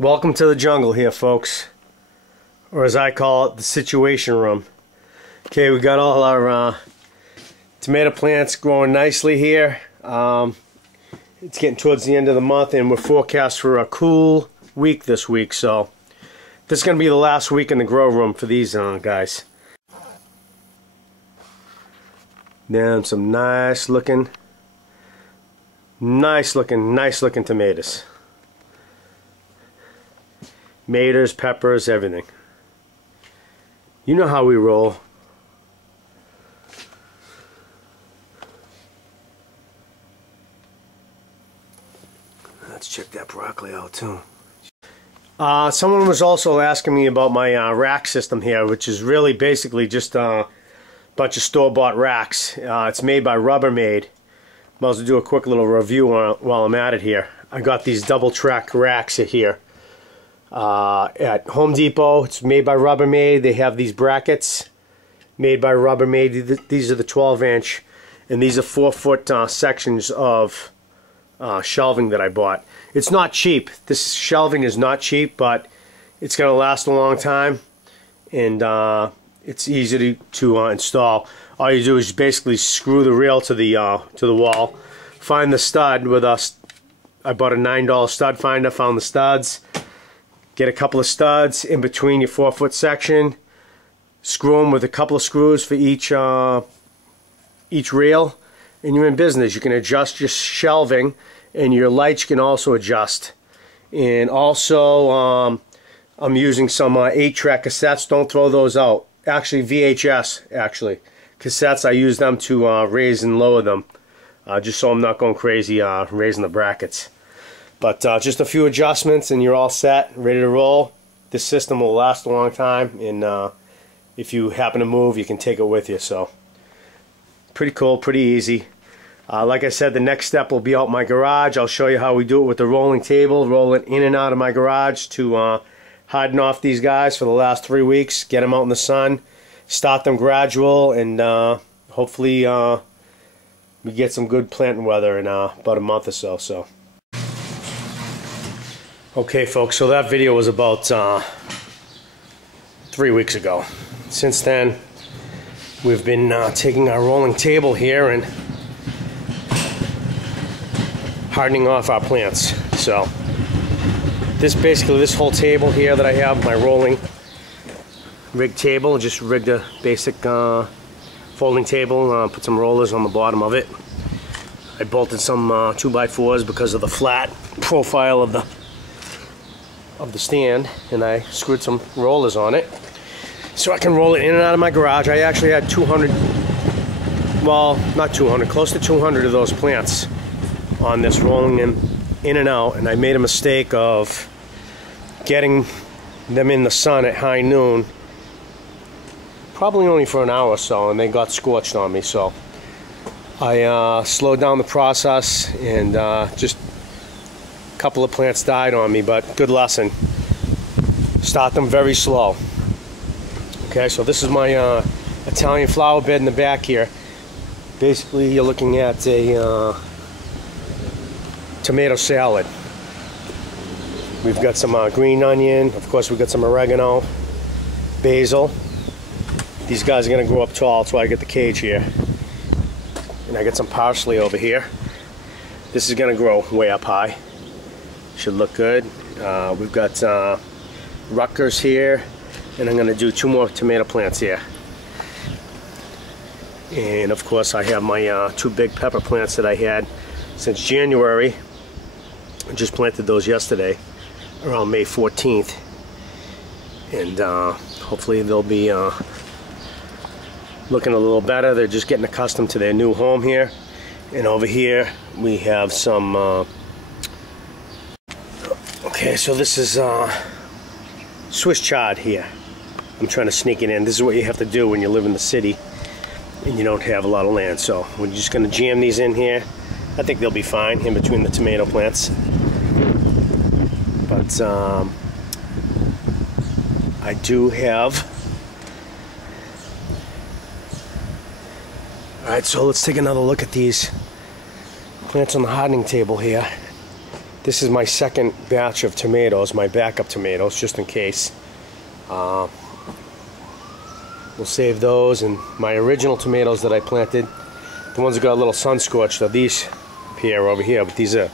Welcome to the jungle here, folks, or as I call it, the situation room. Okay, we got all our tomato plants growing nicely here. It's getting towards the end of the month and we're forecast for a cool week this week, so this is going to be the last week in the grow room for these guys. Then some nice looking tomatoes. Tomatoes, peppers, everything. You know how we roll. Let's check that broccoli out too. Someone was also asking me about my rack system here, which is really basically just a bunch of store-bought racks. It's made by Rubbermaid. Might as well do a quick little review while I'm at it here. I got these double track racks here. At Home Depot. It's made by Rubbermaid. They have these brackets made by Rubbermaid. These are the 12-inch, and these are 4-foot sections of shelving that I bought. It's not cheap. This shelving is not cheap, but it's going to last a long time, and it's easy to install. All you do is basically screw the rail to the wall. Find the stud with us. I bought a $9 stud finder. Found the studs. Get a couple of studs in between your 4-foot section. Screw them with a couple of screws for each rail, and you're in business. You can adjust your shelving, and your lights you can also adjust. And also, I'm using some 8-track cassettes. Don't throw those out. Actually, VHS. Actually, cassettes. I use them to raise and lower them, just so I'm not going crazy raising the brackets. But just a few adjustments and you're all set, ready to roll. This system will last a long time, and if you happen to move, you can take it with you. So pretty cool, pretty easy. Like I said, the next step will be out in my garage. I'll show you how we do it with the rolling table, roll it in and out of my garage to harden off these guys for the last 3 weeks, get them out in the sun, start them gradual, and hopefully we get some good planting weather in about a month or so. Okay, folks, so that video was about 3 weeks ago. Since then, we've been taking our rolling table here and hardening off our plants. So this whole table here that I have, my rolling rig table, just rigged a basic folding table, put some rollers on the bottom of it. I bolted some 2x4s because of the flat profile of the stand, and I screwed some rollers on it so I can roll it in and out of my garage. I actually had 200, well, not 200, close to 200 of those plants on this, rolling them in and out, and I made a mistake of getting them in the sun at high noon, probably only for an hour or so, and they got scorched on me. So I slowed down the process, and just a couple of plants died on me, but good lesson. Start them very slow. Okay, so this is my Italian flower bed in the back here. Basically, you're looking at a tomato salad. We've got some green onion. Of course, we've got some oregano, basil. These guys are going to grow up tall, that's why I get the cage here. And I got some parsley over here. This is going to grow way up high. Should look good. We've got Rutgers here, and I'm going to do 2 more tomato plants here. And of course, I have my 2 big pepper plants that I had since January. I just planted those yesterday, around May 14th, and hopefully they'll be looking a little better. They're just getting accustomed to their new home here. And over here we have some okay, so this is Swiss chard here. I'm trying to sneak it in. This is what you have to do when you live in the city and you don't have a lot of land. So we're just going to jam these in here. I think they'll be fine in between the tomato plants. But I do have... Alright, so let's take another look at these plants on the hardening table here. This is my second batch of tomatoes, my backup tomatoes, just in case. We'll save those, and my original tomatoes that I planted, the ones that got a little sun scorched, are these here over here, but these are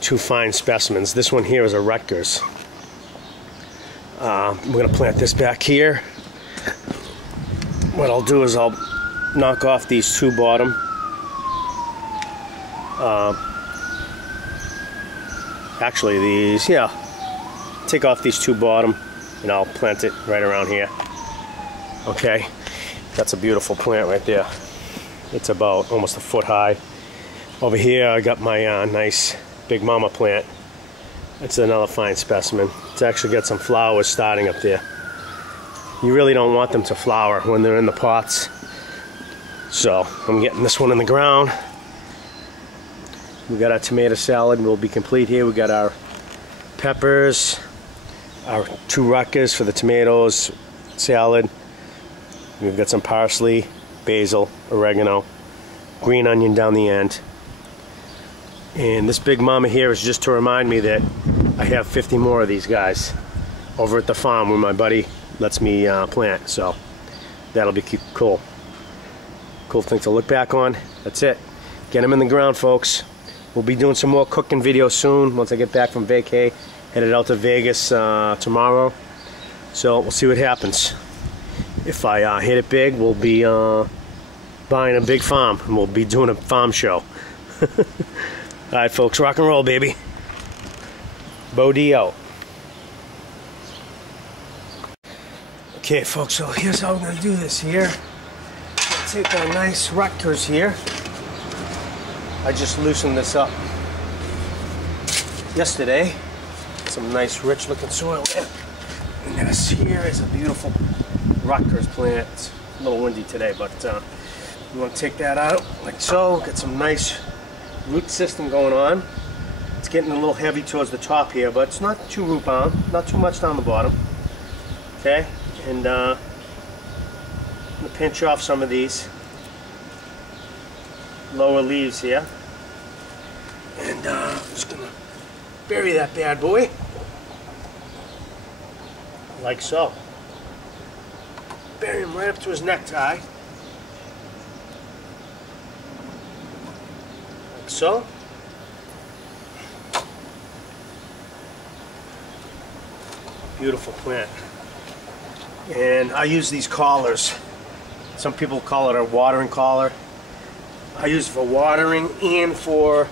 two fine specimens. This one here is a Rutgers. We're going to plant this back here. What I'll do is I'll knock off these two bottom. Actually these, yeah. Take off these two bottom and I'll plant it right around here. Okay, that's a beautiful plant right there. It's about almost a foot high. Over here I got my nice Big Mama plant. It's another fine specimen. It's actually got some flowers starting up there. You really don't want them to flower when they're in the pots. So I'm getting this one in the ground. We got our tomato salad will be complete here. We got our peppers, our two Rutgers for the tomatoes, salad. We've got some parsley, basil, oregano, green onion down the end. And this Big Mama here is just to remind me that I have 50 more of these guys over at the farm where my buddy lets me plant. So that'll be cool. Cool thing to look back on. That's it. Get them in the ground, folks. We'll be doing some more cooking videos soon once I get back from vacay. Headed out to Vegas tomorrow. So we'll see what happens. If I hit it big, we'll be buying a big farm and we'll be doing a farm show. Alright folks, rock and roll, baby. Bo D out. Okay folks, so here's how we're going to do this here. Let's take our nice Rutgers here. I just loosened this up yesterday. Some nice rich looking soil there. And this here is a beautiful Rutgers plant. It's a little windy today, but we want to take that out like so. Get some nice root system going on. It's getting a little heavy towards the top here, but it's not too root bound, not too much down the bottom. Okay, and I'm going to pinch off some of these lower leaves here, and I'm just going to bury that bad boy like so. Bury him right up to his necktie like so. Beautiful plant. And I use these collars. Some people call it a watering collar. I use it for watering and for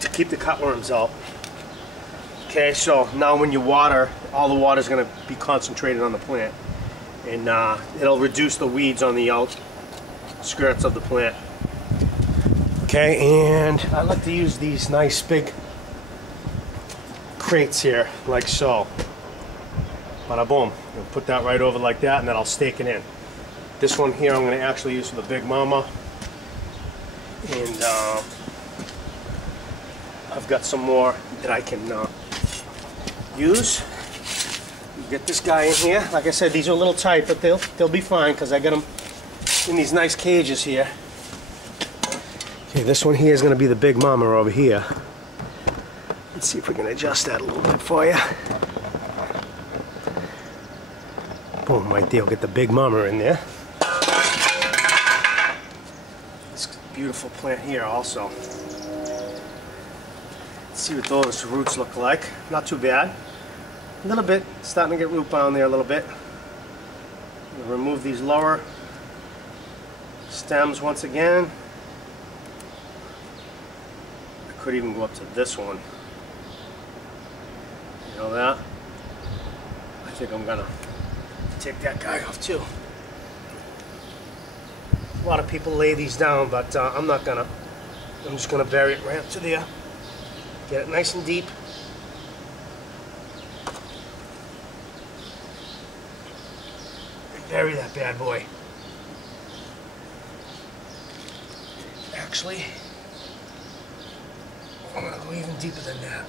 to keep the cutworms out. Okay, so now when you water, all the water is going to be concentrated on the plant, and it'll reduce the weeds on the outskirts of the plant. Okay, and I like to use these nice big crates here, like so. Bada boom. I'll put that right over like that, and then I'll stake it in. This one here I'm going to actually use for the Big Mama, and I've got some more that I can use. Get this guy in here. Like I said, these are a little tight, but they'll be fine because I got them in these nice cages here. Okay, this one here is going to be the Big Mama over here. Let's see if we can adjust that a little bit for you. Boom, right there. We'll get the Big Mama in there. This beautiful plant here also. Let's see what those roots look like. Not too bad. A little bit, starting to get root bound there a little bit. We'll remove these lower stems once again. I could even go up to this one. You know that? I think I'm gonna take that guy off too. A lot of people lay these down, but I'm not gonna. I'm just gonna bury it right up to there. Get it nice and deep. And bury that bad boy. Actually, I'm gonna go even deeper than that.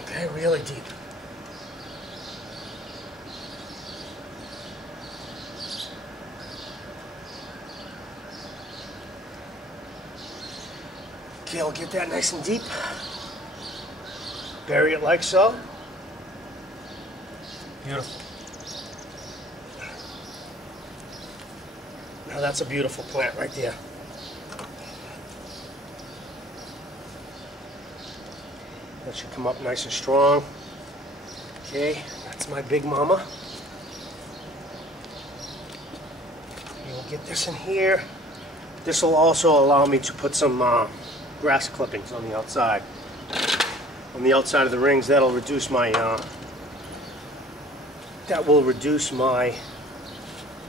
Okay, really deep. Okay, I'll get that nice and deep. Bury it like so. Beautiful. Now that's a beautiful plant right there. That should come up nice and strong. Okay, that's my big mama. We'll get this in here. This will also allow me to put some grass clippings on the outside. On the outside of the rings, that'll reduce my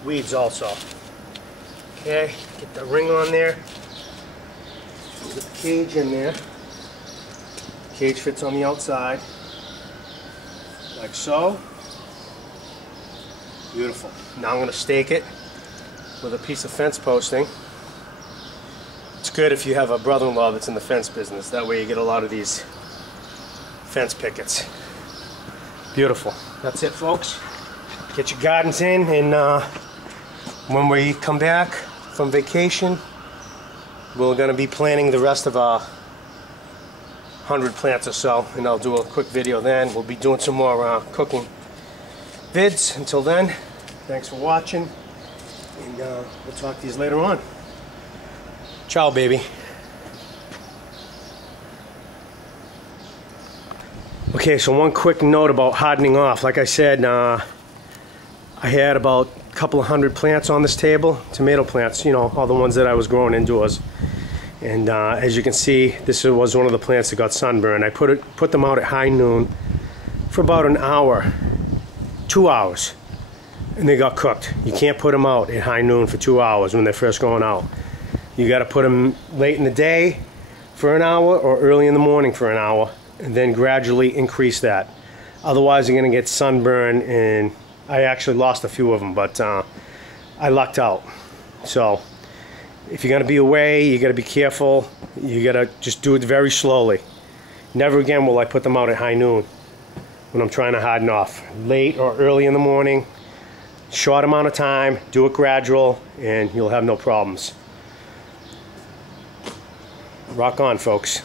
weeds also. Okay, get the ring on there. Put the cage in there. Cage fits on the outside, like so. Beautiful. Now I'm going to stake it with a piece of fence posting. It's good if you have a brother-in-law that's in the fence business. That way you get a lot of these fence pickets. Beautiful. That's it, folks. Get your gardens in, and when we come back from vacation, we're going to be planting the rest of our 100 plants or so, and I'll do a quick video then. We'll be doing some more cooking vids. Until then, thanks for watching, and we'll talk to you later on. Ciao, baby. Okay, so one quick note about hardening off. Like I said, I had about a couple of 100 plants on this table, tomato plants, you know, all the ones that I was growing indoors. And as you can see, this was one of the plants that got sunburned. I put them out at high noon for about an hour, 2 hours, and they got cooked. You can't put them out at high noon for 2 hours when they're first going out. You got to put them late in the day for an hour or early in the morning for an hour, and then gradually increase that. Otherwise, you're going to get sunburn, and I actually lost a few of them, but I lucked out. So if you're going to be away, you got to be careful. You got to just do it very slowly. Never again will I put them out at high noon when I'm trying to harden off. Late or early in the morning, short amount of time, do it gradual, and you'll have no problems. Rock on, folks.